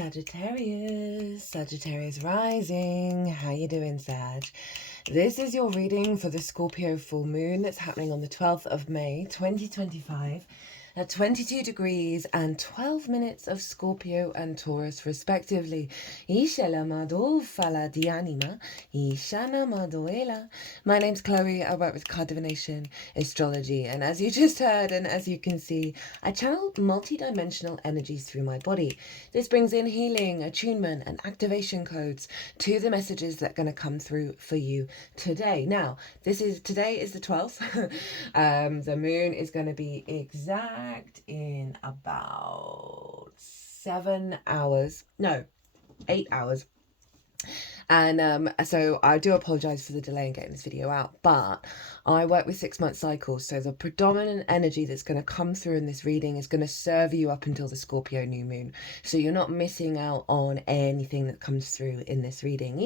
Sagittarius rising. How you doing, Sag? This is your reading for the Scorpio full moon that's happening on the 12th of May 2025 at 22 degrees and 12 minutes of Scorpio and Taurus respectively. Ishala mado fala dianima, ishana madoela. My name's Chloe. I work with card divination, astrology, and as you just heard and as you can see, I channel multi-dimensional energies through my body. This brings in healing, attunement, and activation codes to the messages that are going to come through for you today. Now, today is the 12th. The moon is going to be exact in about 8 hours. And so I do apologize for the delay in getting this video out, but I work with 6-month cycles, so the predominant energy that's going to come through in this reading is going to serve you up until the Scorpio new moon, so you're not missing out on anything that comes through in this reading.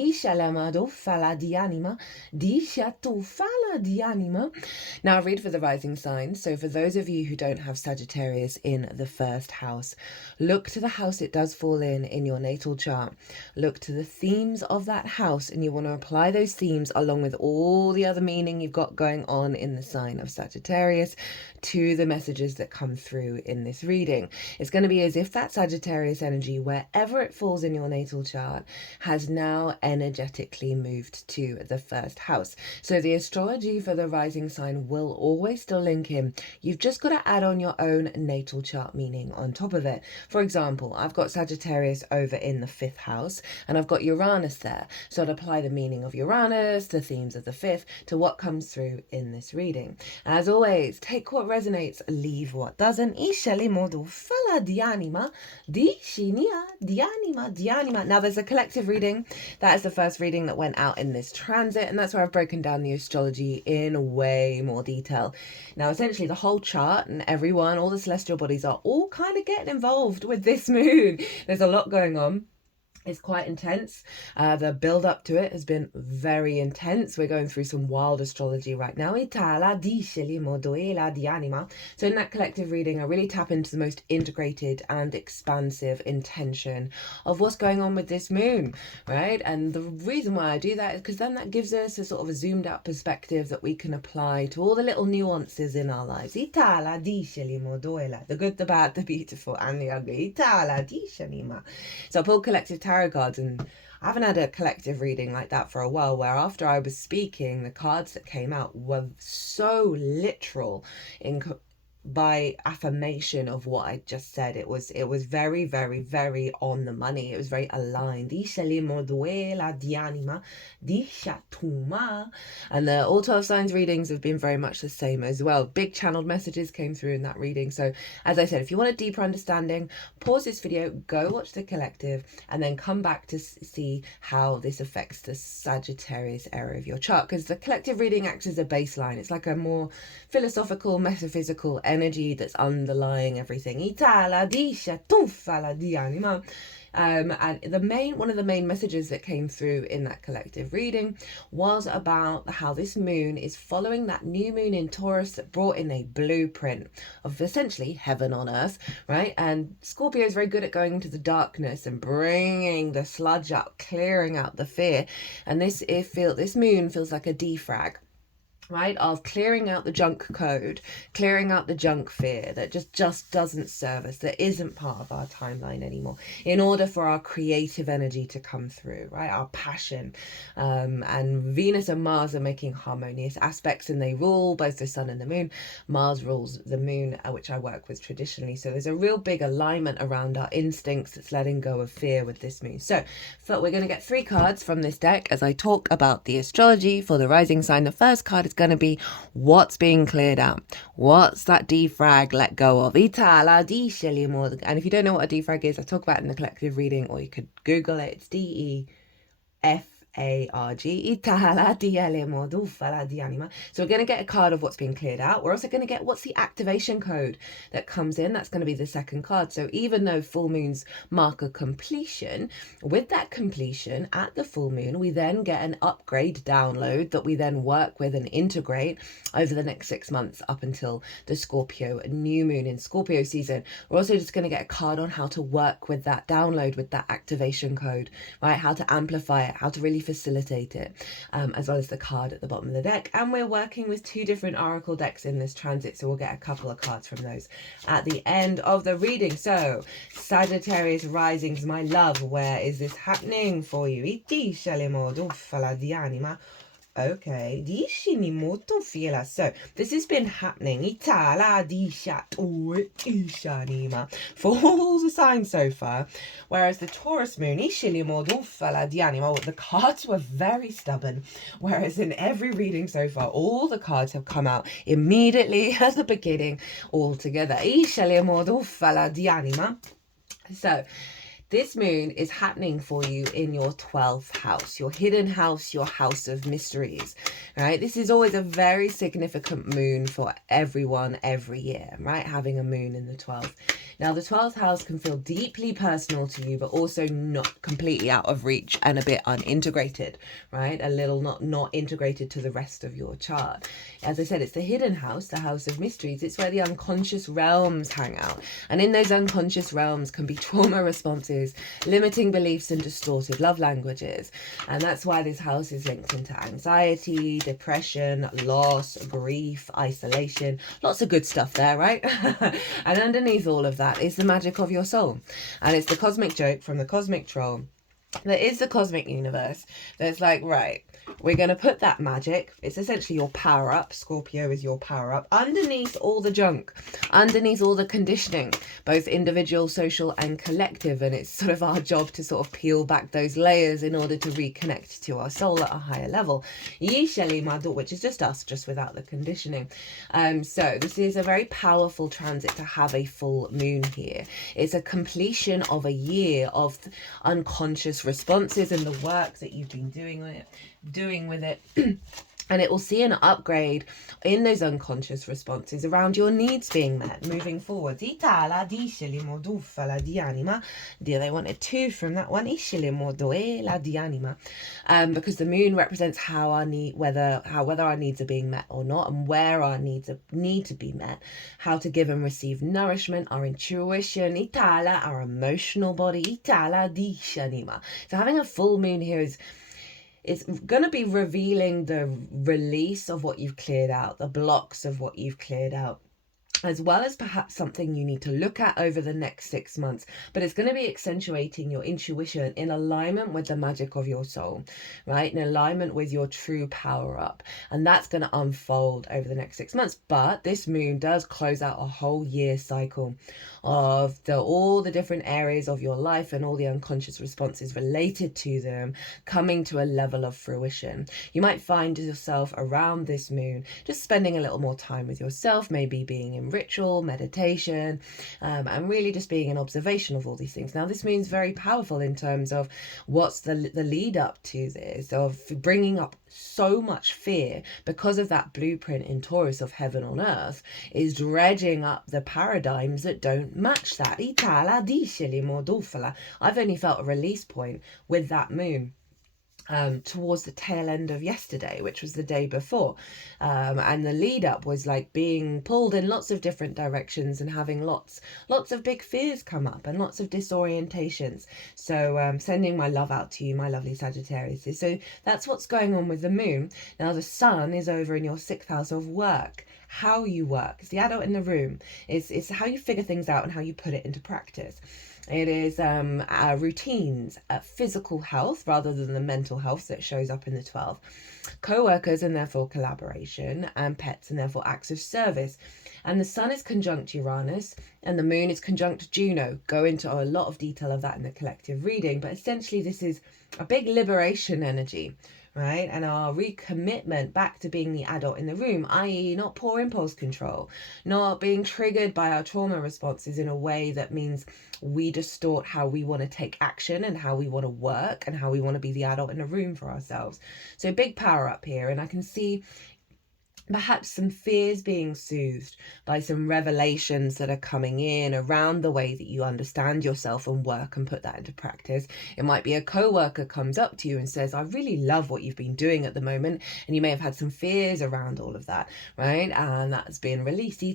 Now I read for the rising signs. So for those of you who don't have Sagittarius in the first house, look to the house it does fall in your natal chart. Look to the themes of that house, and you want to apply those themes along with all the other meaning you've got going on in the sign of Sagittarius to the messages that come through in this reading. It's going to be as if that Sagittarius energy, wherever it falls in your natal chart, has now energetically moved to the first house. So the astrology for the rising sign will always still link in. You've just got to add on your own natal chart meaning on top of it. For example, I've got Sagittarius over in the 5th house, and I've got Uranus there. So I'd apply the meaning of Uranus, the themes of the 5th, to what comes through in this reading. As always, take what resonates, leave what doesn't. Now there's a collective reading. That is the first reading that went out in this transit, and that's where I've broken down the astrology in way more detail. Now essentially the whole chart and everyone, all the celestial bodies are all kind of getting involved with this moon. There's a lot going on. It's quite intense. The build up to it has been very intense. We're going through some wild astrology right now. So in that collective reading, I really tap into the most integrated and expansive intention of what's going on with this moon, right? And the reason why I do that is because then that gives us a sort of a zoomed out perspective that we can apply to all the little nuances in our lives. The good, the bad, the beautiful, and the ugly. So I pulled collective tarot cards, and I haven't had a collective reading like that for a while, where after I was speaking, the cards that came out were so literal by affirmation of what I just said. It was very, very, very on the money. It was very aligned. And the all 12 signs readings have been very much the same as well. Big channeled messages came through in that reading. So as I said, if you want a deeper understanding, pause this video, go watch the collective, and then come back to see how this affects the Sagittarius area of your chart, because the collective reading acts as a baseline. It's like a more philosophical, metaphysical energy that's underlying everything. And one of the main messages that came through in that collective reading was about how this moon is following that new moon in Taurus that brought in a blueprint of essentially heaven on earth, right? And Scorpio is very good at going into the darkness and bringing the sludge up, clearing out the fear. And this moon feels like a defrag, right, of clearing out the junk code, clearing out the junk fear that just doesn't serve us, that isn't part of our timeline anymore, in order for our creative energy to come through, right, our passion. And Venus and Mars are making harmonious aspects, and they rule both the sun and the moon. Mars rules the moon, which I work with traditionally, so there's a real big alignment around our instincts that's letting go of fear with this moon. So we're going to get 3 cards from this deck as I talk about the astrology for the rising sign. The first card is going to be what's being cleared out. What's that defrag let go of? And if you don't know what a defrag is, I talk about it in the collective reading, or you could Google it. It's DEFRAG. ARG. So we're going to get a card of what's been cleared out. We're also going to get what's the activation code that comes in. That's going to be the second card. So even though full moons mark a completion, with that completion at the full moon, we then get an upgrade download that we then work with and integrate over the next 6 months up until the Scorpio new moon in Scorpio season. We're also just going to get a card on how to work with that download, with that activation code, right? How to amplify it, how to really facilitate it, as well as the card at the bottom of the deck. And we're working with 2 different oracle decks in this transit, so we'll get a couple of cards from those at the end of the reading. So Sagittarius risings, my love, where is this happening for you? Okay, so this has been happening for all the signs so far, whereas the Taurus moon, the cards were very stubborn, whereas in every reading so far, all the cards have come out immediately at the beginning all together. So this moon is happening for you in your 12th house, your hidden house, your house of mysteries, right? This is always a very significant moon for everyone every year, right? Having a moon in the 12th. Now, the 12th house can feel deeply personal to you, but also not completely out of reach and a bit unintegrated, right? A little not integrated to the rest of your chart. As I said, it's the hidden house, the house of mysteries. It's where the unconscious realms hang out. And in those unconscious realms can be trauma responses, limiting beliefs, and distorted love languages. And that's why this house is linked into anxiety, depression, loss, grief, isolation. Lots of good stuff there, right? And underneath all of that is the magic of your soul. And it's the cosmic joke from the cosmic troll. There is the cosmic universe that's like, right, we're going to put that magic, it's essentially your power up, Scorpio is your power up, underneath all the junk, underneath all the conditioning, both individual, social and collective. And it's sort of our job to sort of peel back those layers in order to reconnect to our soul at a higher level, which is just us, just without the conditioning. So this is a very powerful transit to have a full moon here. It's a completion of a year of unconscious responses and the work that you've been doing with it. And it will see an upgrade in those unconscious responses around your needs being met moving forward. They wanted 2 from that one. Because the moon represents how our whether our needs are being met or not, and where our needs need to be met, how to give and receive nourishment, our intuition, our emotional body. So having a full moon here is it's going to be revealing the release of what you've cleared out, the blocks of what you've cleared out, as well as perhaps something you need to look at over the next 6 months. But it's going to be accentuating your intuition in alignment with the magic of your soul, right? In alignment with your true power up. And that's going to unfold over the next 6 months. But this moon does close out a whole year cycle of all the different areas of your life and all the unconscious responses related to them coming to a level of fruition. You might find yourself around this moon just spending a little more time with yourself, maybe being in ritual, meditation, and really just being in observation of all these things. Now, this moon's very powerful in terms of what's the lead up to this, of bringing up so much fear because of that blueprint in Taurus of heaven on earth, is dredging up the paradigms that don't match that. I've only felt a release point with that moon towards the tail end of yesterday, which was the day before, and the lead up was like being pulled in lots of different directions and having lots of big fears come up and lots of disorientations. So sending my love out to you, my lovely Sagittarius. So that's what's going on with the moon. Now the sun is over in your 6th house of work, how you work. It's the adult in the room. It's how you figure things out and how you put it into practice. It is routines, physical health rather than the mental health that shows up in the 12th. Co-workers and therefore collaboration, and pets and therefore acts of service. And the sun is conjunct Uranus and the moon is conjunct Juno. Go into a lot of detail of that in the collective reading, but essentially this is a big liberation energy, right? And our recommitment back to being the adult in the room, i.e. not poor impulse control, not being triggered by our trauma responses in a way that means we distort how we want to take action and how we want to work and how we want to be the adult in the room for ourselves. So big power up here. And I can see perhaps some fears being soothed by some revelations that are coming in around the way that you understand yourself and work and put that into practice. It might be a co-worker comes up to you and says, I really love what you've been doing at the moment. And you may have had some fears around all of that, right? And that's been released. So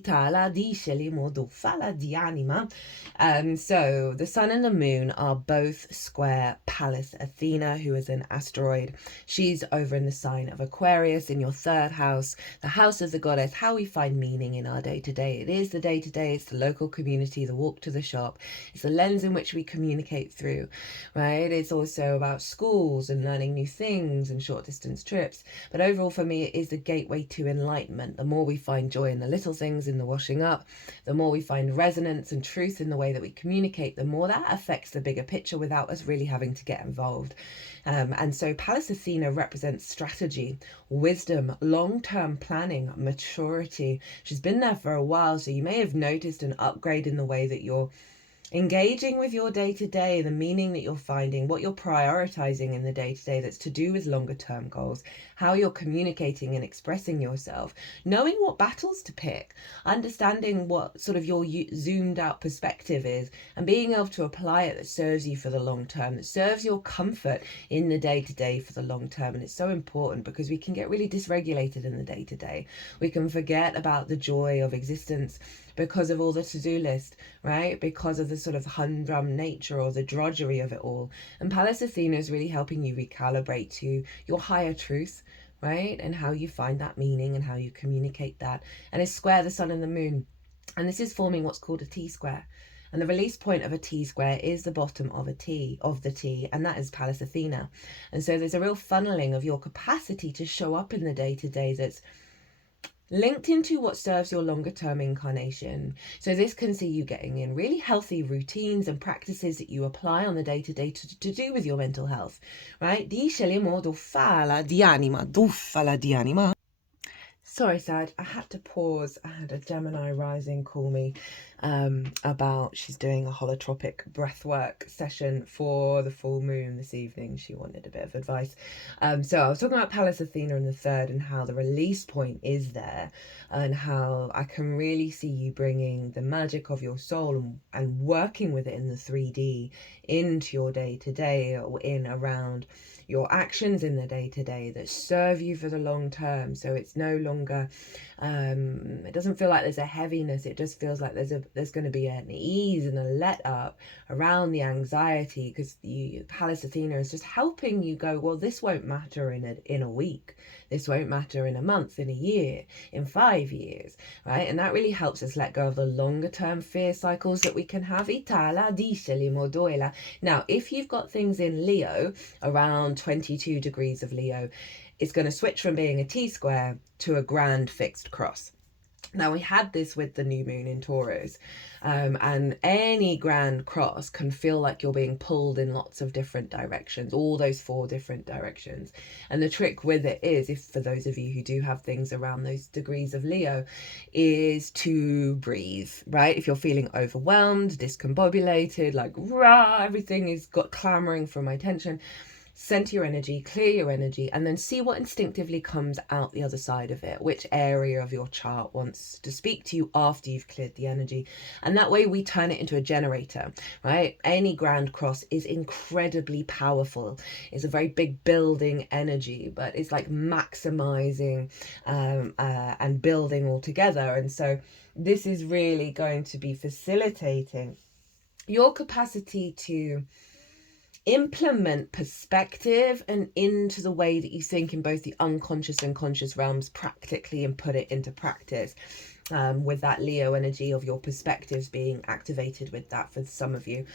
the sun and the moon are both square Pallas Athena, who is an asteroid. She's over in the sign of Aquarius in your third house, the house of the goddess, how we find meaning in our day-to-day. It is the day-to-day, it's the local community, the walk to the shop. It's the lens in which we communicate through, right? It's also about schools and learning new things and short distance trips. But overall for me, it is the gateway to enlightenment. The more we find joy in the little things, in the washing up, the more we find resonance and truth in the way that we communicate, the more that affects the bigger picture without us really having to get involved. And so Pallas Athena represents strategy, wisdom, long-term planning, maturity. She's been there for a while, so you may have noticed an upgrade in the way that you're engaging with your day-to-day, the meaning that you're finding, what you're prioritizing in the day-to-day that's to do with longer term goals, how you're communicating and expressing yourself, knowing what battles to pick, understanding what sort of your zoomed out perspective is, and being able to apply it that serves you for the long term, that serves your comfort in the day-to-day for the long term. And it's so important because we can get really dysregulated in the day-to-day. We can forget about the joy of existence because of all the to-do list, right? Because of the sort of humdrum nature or the drudgery of it all. And Pallas Athena is really helping you recalibrate to your higher truth, right? And how you find that meaning and how you communicate that. And it's square the sun and the moon. And this is forming what's called a T-square. And the release point of a T-square is the bottom of the T, and that is Pallas Athena. And so there's a real funneling of your capacity to show up in the day-to-day that's linked into what serves your longer term incarnation. So this can see you getting in really healthy routines and practices that you apply on the day-to-day to do with your mental health, right? Sorry, Sad, I had to pause. I had a Gemini rising call me about she's doing a holotropic breathwork session for the full moon this evening. She wanted a bit of advice. So I was talking about Pallas Athena in the third and how the release point is there and how I can really see you bringing the magic of your soul and working with it in the 3D into your day-to-day or in around your actions in the day-to-day that serve you for the long term. So it's no longer it doesn't feel like there's a heaviness. It just feels like there's going to be an ease and a let up around the anxiety, because Pallas Athena is just helping you go, well, this won't matter in a week, this won't matter in a month, in a year, in 5 years, right? And that really helps us let go of the longer term fear cycles that we can have. Now, if you've got things in Leo around 22 degrees of Leo, it's going to switch from being a T-square to a grand fixed cross. Now, we had this with the new moon in Taurus, and any grand cross can feel like you're being pulled in lots of different directions, all those 4 different directions. And the trick with it is, if for those of you who do have things around those degrees of Leo, is to breathe, right? If you're feeling overwhelmed, discombobulated, like, rah, everything is got clamoring for my attention, center your energy, clear your energy, and then see what instinctively comes out the other side of it, which area of your chart wants to speak to you after you've cleared the energy. And that way we turn it into a generator, right? Any grand cross is incredibly powerful. It's a very big building energy, but it's like maximizing and building all together. And so this is really going to be facilitating your capacity to implement perspective and into the way that you think in both the unconscious and conscious realms practically and put it into practice. with that Leo energy of your perspectives being activated with that for some of you.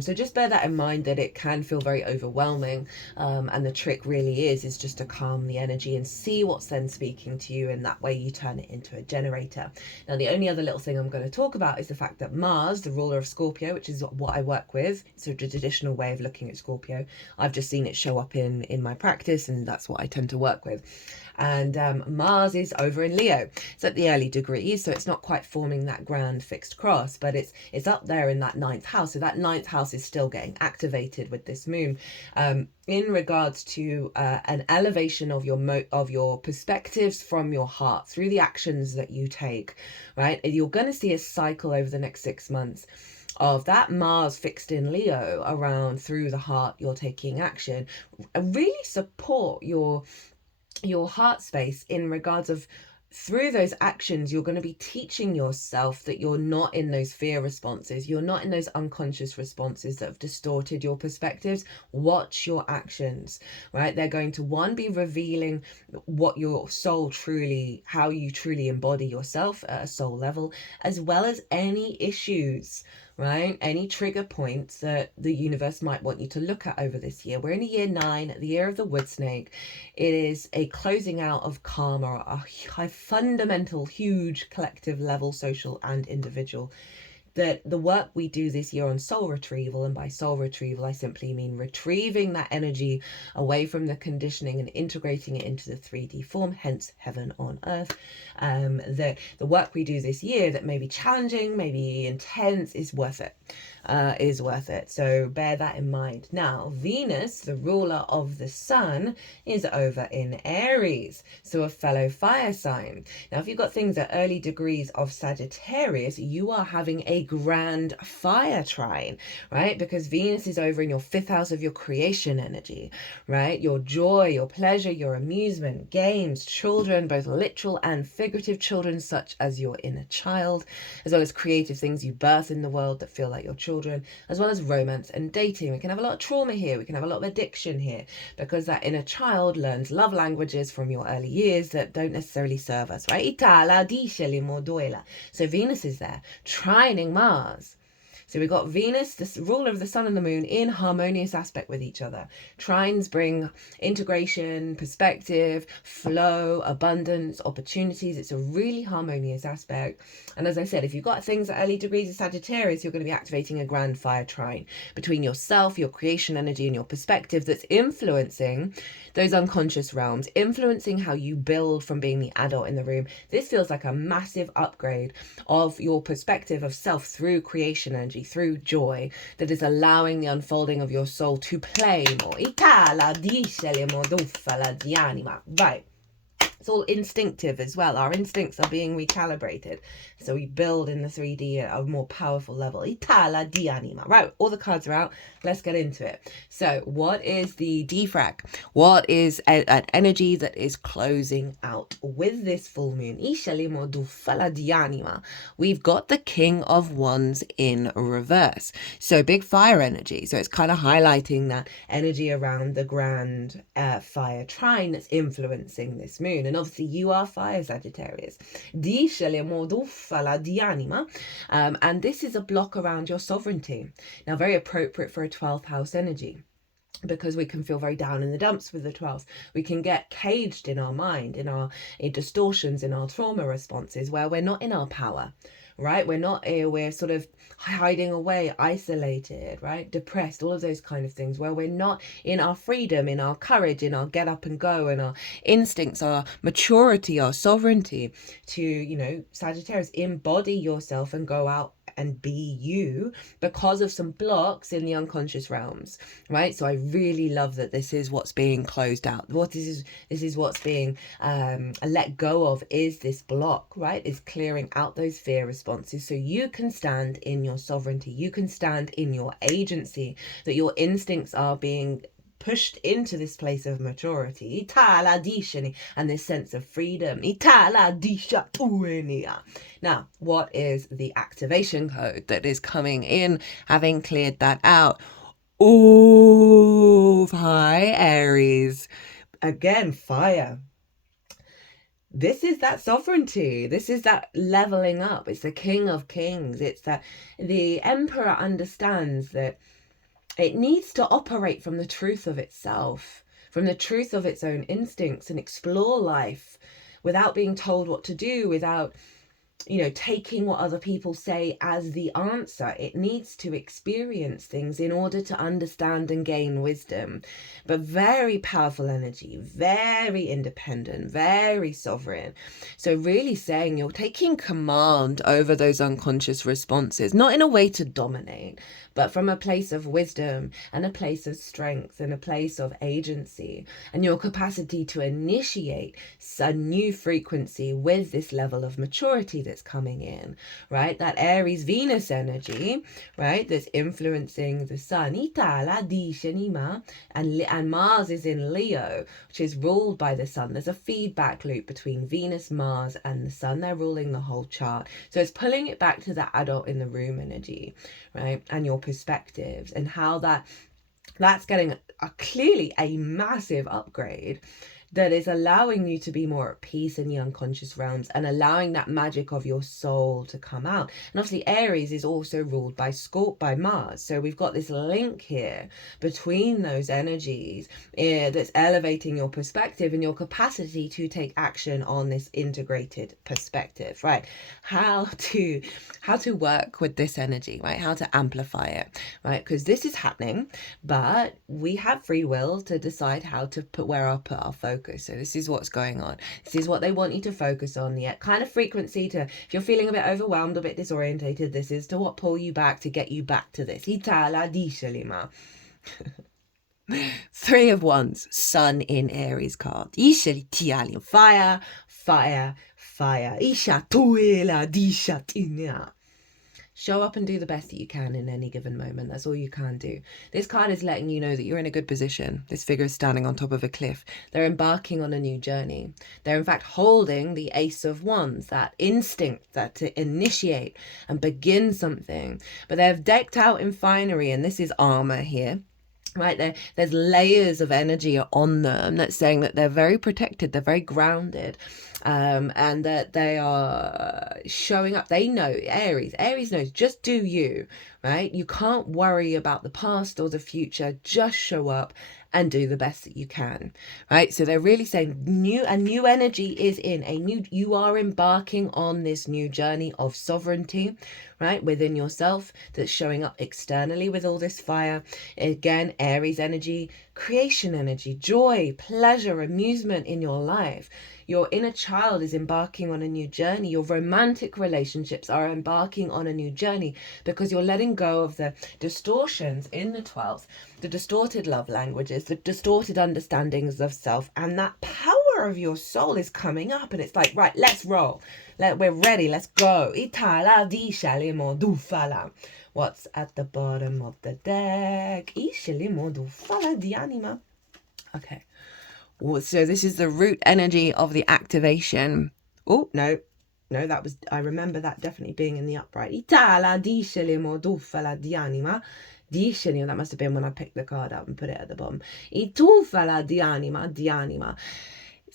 So just bear that in mind, that it can feel very overwhelming, and the trick really is just to calm the energy and see what's then speaking to you, and that way you turn it into a generator. Now the only other little thing I'm going to talk about is the fact that Mars, the ruler of Scorpio, which is what I work with, it's a traditional way of looking at Scorpio. I've just seen it show up in my practice, and that's what I tend to work with. And Mars is over in Leo. It's at the early degrees, so it's not quite forming that grand fixed cross, but it's up there in that 9th house. So that 9th house is still getting activated with this moon, in regards to an elevation of your perspectives from your heart through the actions that you take, right? You're going to see a cycle over the next 6 months of that Mars fixed in Leo around through the heart. You're taking action, really support your heart space in regards of, through those actions, you're going to be teaching yourself that you're not in those fear responses. You're not in those unconscious responses that have distorted your perspectives. Watch your actions, right? They're going to, one, be revealing what your soul truly, how you truly embody yourself at a soul level, as well as any issues, right? Any trigger points that the universe might want you to look at over this year. We're in year 9, the year of the wood snake. It is a closing out of karma, a high, fundamental, huge collective level, social and individual. That the work we do this year on soul retrieval, and by soul retrieval I simply mean retrieving that energy away from the conditioning and integrating it into the 3D form, hence heaven on earth. The work we do this year that may be challenging, maybe intense, is worth it. So bear that in mind. Now Venus, the ruler of the sun, is over in Aries, so a fellow fire sign. Now if you've got things at early degrees of Sagittarius, you are having a grand fire trine, right? Because Venus is over in your 5th house of your creation energy, right? Your joy, your pleasure, your amusement, games, children, both literal and figurative children, such as your inner child, as well as creative things you birth in the world that feel like your children, as well as romance and dating. We can have a lot of trauma here. We can have a lot of addiction here, because that inner child learns love languages from your early years that don't necessarily serve us, right? So Venus is there, trining Mars. So we've got Venus, the ruler of the sun and the moon, in harmonious aspect with each other. Trines bring integration, perspective, flow, abundance, opportunities. It's a really harmonious aspect. And as I said, if you've got things at early degrees of Sagittarius, you're going to be activating a grand fire trine between yourself, your creation energy, and your perspective that's influencing those unconscious realms, influencing how you build from being the adult in the room. This feels like a massive upgrade of your perspective of self through creation energy, through joy, that is allowing the unfolding of your soul to play more. Right. It's all instinctive as well. Our instincts are being recalibrated. So we build in the 3D at a more powerful level. Right, all the cards are out. Let's get into it. So what is the defrag? What is an energy that is closing out with this full moon? We've got the King of Wands in reverse. So big fire energy. So it's kind of highlighting that energy around the grand fire trine that's influencing this moon. And obviously you are fire, Sagittarius. And this is a block around your sovereignty. Now very appropriate for a 12th house energy, because we can feel very down in the dumps with the 12th. We can get caged in our mind, in distortions, in our trauma responses, where we're not in our power, right? We're sort of hiding away, isolated, right? Depressed, all of those kind of things, where we're not in our freedom, in our courage, in our get up and go, and our instincts, our maturity, our sovereignty to, Sagittarius, embody yourself and go out and be you, because of some blocks in the unconscious realms, right? So I really love that this is what's being closed out. This is what's being let go of, is this block, right? Is clearing out those fear responses, so you can stand in your sovereignty, you can stand in your agency, that your instincts are being pushed into this place of maturity and this sense of freedom. Now, what is the activation code that is coming in, having cleared that out? Oh, hi Aries. Again, fire. this is that sovereignty. This is that leveling up. It's the King of Kings. It's that the Emperor understands that it needs to operate from the truth of itself, from the truth of its own instincts, and explore life without being told what to do, without, you know, taking what other people say as the answer. It needs to experience things in order to understand and gain wisdom. But very powerful energy, very independent, very sovereign. So really saying you're taking command over those unconscious responses, not in a way to dominate, but from a place of wisdom and a place of strength and a place of agency, and your capacity to initiate a new frequency with this level of maturity that's coming in, right? That Aries Venus energy, right, that's influencing the sun, and Mars is in Leo, which is ruled by the sun. There's a feedback loop between Venus, Mars, and the sun. They're ruling the whole chart. So it's pulling it back to the adult in the room energy, right? And your perspectives, and how that's getting clearly a massive upgrade that is allowing you to be more at peace in the unconscious realms and allowing that magic of your soul to come out. And obviously Aries is also ruled by Mars. So we've got this link here between those energies that's elevating your perspective and your capacity to take action on this integrated perspective, right? How to work with this energy, right? How to amplify it, right? Because this is happening, but we have free will to decide how to put our focus. So this is what's going on. This is what they want you to focus on. The kind of frequency to, if you're feeling a bit overwhelmed, a bit disorientated, this is to what pull you back, to get you back to this. Three of Wands, Sun in Aries card. Fire, fire, fire. Show up and do the best that you can in any given moment. That's all you can do. This card is letting you know that you're in a good position. This figure is standing on top of a cliff. They're embarking on a new journey. They're in fact holding the Ace of Wands, that instinct that to initiate and begin something. But they're decked out in finery, and this is armor here. Right, there's layers of energy on them that's saying that they're very protected, they're very grounded, and that they are showing up. They know, Aries knows, just do you, right? You can't worry about the past or the future, just show up and do the best that you can, right? So they're really saying a new energy is in, you are embarking on this new journey of sovereignty, right, within yourself, that's showing up externally with all this fire. Again, Aries energy, creation energy, joy, pleasure, amusement in your life. Your inner child is embarking on a new journey. Your romantic relationships are embarking on a new journey because you're letting go of the distortions in the 12th, the distorted love languages, the distorted understandings of self, and that power of your soul is coming up, and it's like, right, let's roll. We're ready, let's go. What's at the bottom of the deck? Okay. So this is the root energy of the activation. Oh, no, that was, I remember that definitely being in the upright. That must have been when I picked the card up and put it at the bottom. It's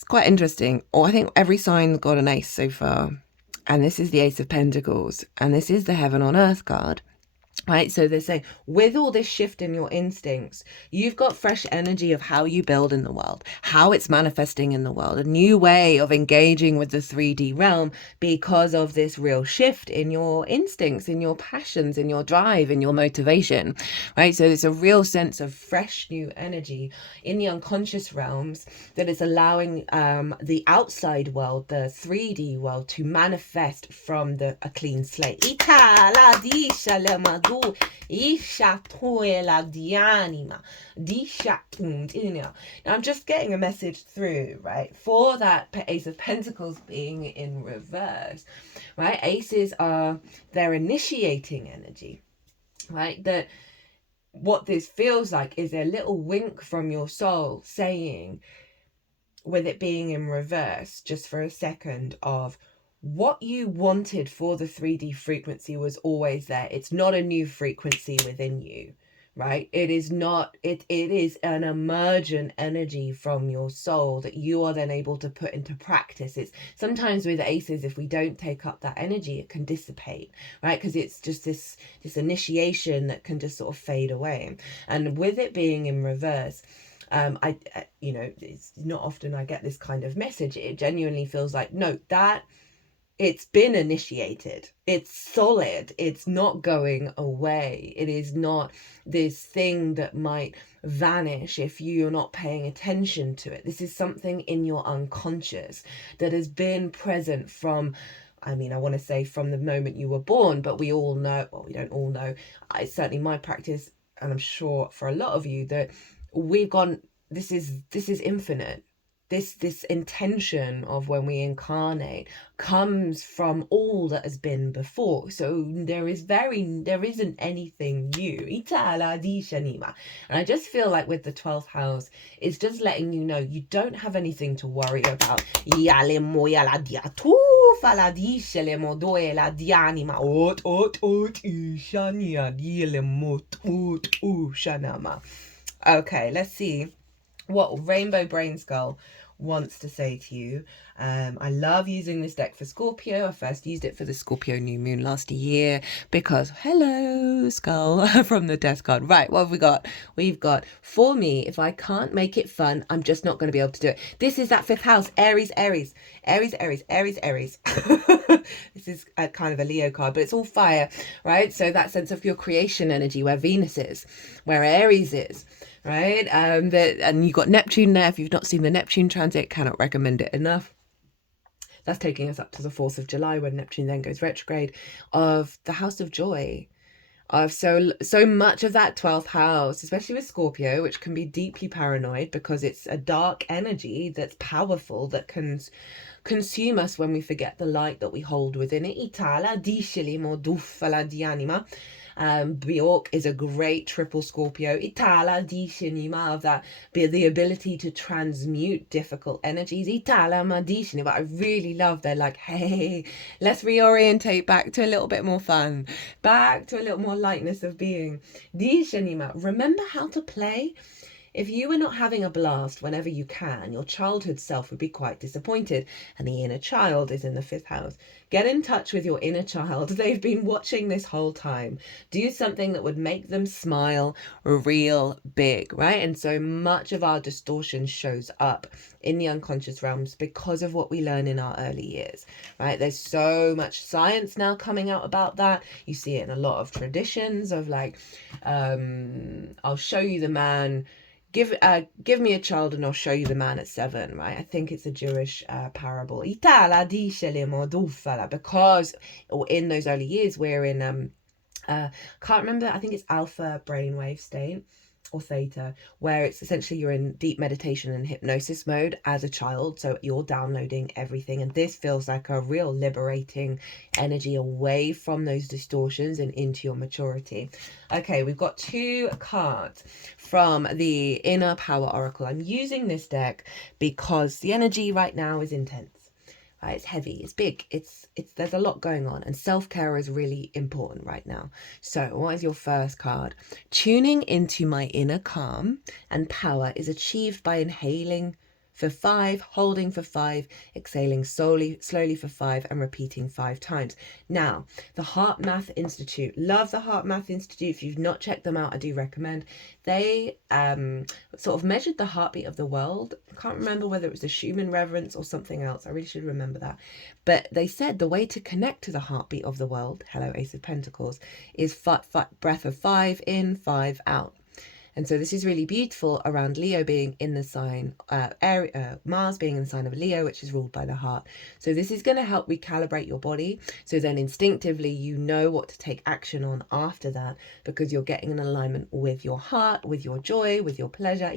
quite interesting. I think every sign's got an ace so far. And this is the Ace of Pentacles. And this is the Heaven on Earth card. Right, so they're saying with all this shift in your instincts, you've got fresh energy of how you build in the world, how it's manifesting in the world, a new way of engaging with the 3D realm because of this real shift in your instincts, in your passions, in your drive, in your motivation, right? So it's a real sense of fresh new energy in the unconscious realms that is allowing the outside world, the 3D world, to manifest from a clean slate. Now I'm just getting a message through, right, for that Ace of Pentacles being in reverse, right? Aces are their initiating energy, right? That what this feels like is a little wink from your soul saying, with it being in reverse, just for a second, of what you wanted for the 3D frequency was always there. It's not a new frequency within you, right? It is not, it is an emergent energy from your soul that you are then able to put into practice. It's sometimes with aces, if we don't take up that energy, it can dissipate, right? Because it's just this initiation that can just sort of fade away. And with it being in reverse, you know, it's not often I get this kind of message. It genuinely feels like, no, that it's been initiated, it's solid, it's not going away, it is not this thing that might vanish if you're not paying attention to it. This is something in your unconscious that has been present from, I mean, I want to say from the moment you were born, but we all know, well, we don't all know, it's certainly my practice, and I'm sure for a lot of you, that we've gone, this is infinite. This intention of when we incarnate comes from all that has been before. So there isn't anything new. And I just feel like with the 12th house, it's just letting you know you don't have anything to worry about. Okay, let's see what Rainbow Brainskull wants to say to you. I love using this deck for Scorpio. I first used it for the Scorpio new moon last year because, hello, Skull, from the death card. Right, what have we got? We've got, for me, if I can't make it fun, I'm just not going to be able to do it. This is that 5th house, Aries, Aries, Aries, Aries, Aries, Aries. This is a kind of a Leo card, but it's all fire, right? So that sense of your creation energy, where Venus is, where Aries is, right? And you've got Neptune there. If you've not seen the Neptune transit, cannot recommend it enough. That's taking us up to the 4th of July when Neptune then goes retrograde, of the house of joy, of so much of that 12th house, especially with Scorpio, which can be deeply paranoid because it's a dark energy that's powerful, that can consume us when we forget the light that we hold within it. Bjork is a great triple Scorpio. Of that, the ability to transmute difficult energies. But I really love, they're like, hey, let's reorientate back to a little bit more fun, back to a little more lightness of being. Remember how to play. If you were not having a blast whenever you can, your childhood self would be quite disappointed. And the inner child is in the 5th house. Get in touch with your inner child. They've been watching this whole time. Do something that would make them smile real big, right? And so much of our distortion shows up in the unconscious realms because of what we learn in our early years, right? There's so much science now coming out about that. You see it in a lot of traditions of like, I'll show you the man. Give me a child and I'll show you the man at 7, right? I think it's a Jewish parable. Because in those early years we're in can't remember, I think it's alpha brainwave state or theta, where it's essentially you're in deep meditation and hypnosis mode as a child, so you're downloading everything, and this feels like a real liberating energy away from those distortions and into your maturity. Okay, we've got 2 cards from the Inner Power Oracle. I'm using this deck because the energy right now is intense. It's heavy, it's big, it's there's a lot going on, and self-care is really important right now. So what is your first card? Tuning into my inner calm and power is achieved by inhaling for 5, holding for 5, exhaling slowly for 5, and repeating 5 times. Now, the Heart Math Institute, love the Heart Math Institute. If you've not checked them out, I do recommend. They sort of measured the heartbeat of the world. I can't remember whether it was the Schumann reverence or something else. I really should remember that. But they said the way to connect to the heartbeat of the world, hello Ace of Pentacles, is breath of 5 in, 5 out. And so this is really beautiful around Leo being in the sign, Mars being in the sign of Leo, which is ruled by the heart. So this is going to help recalibrate your body. So then instinctively, you know what to take action on after that, because you're getting an alignment with your heart, with your joy, with your pleasure.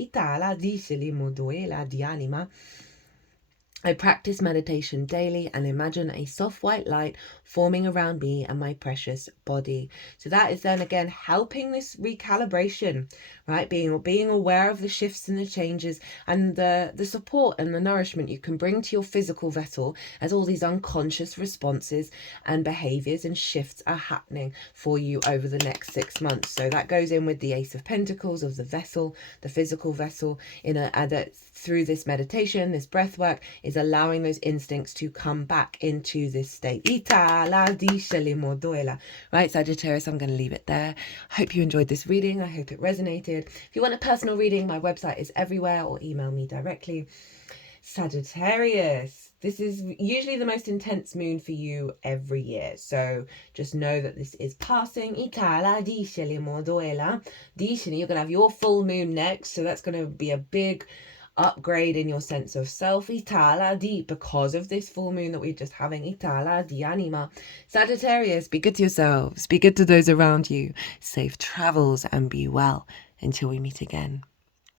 I practice meditation daily and imagine a soft white light forming around me and my precious body. So that is then again helping this recalibration, right? Being aware of the shifts and the changes and the support and the nourishment you can bring to your physical vessel as all these unconscious responses and behaviors and shifts are happening for you over the next 6 months. So that goes in with the Ace of Pentacles of the vessel, the physical vessel, that through this meditation, this breath work is allowing those instincts to come back into this state. Right, Sagittarius, I'm going to leave it there. Hope you enjoyed this reading. I hope it resonated. If you want a personal reading, my website is everywhere, or email me directly. Sagittarius, this is usually the most intense moon for you every year. So just know that this is passing. You're going to have your full moon next. So that's going to be a big upgrade in your sense of self because of this full moon that we're just having. Anima. Sagittarius, be good to yourselves, be good to those around you, safe travels, and be well until we meet again.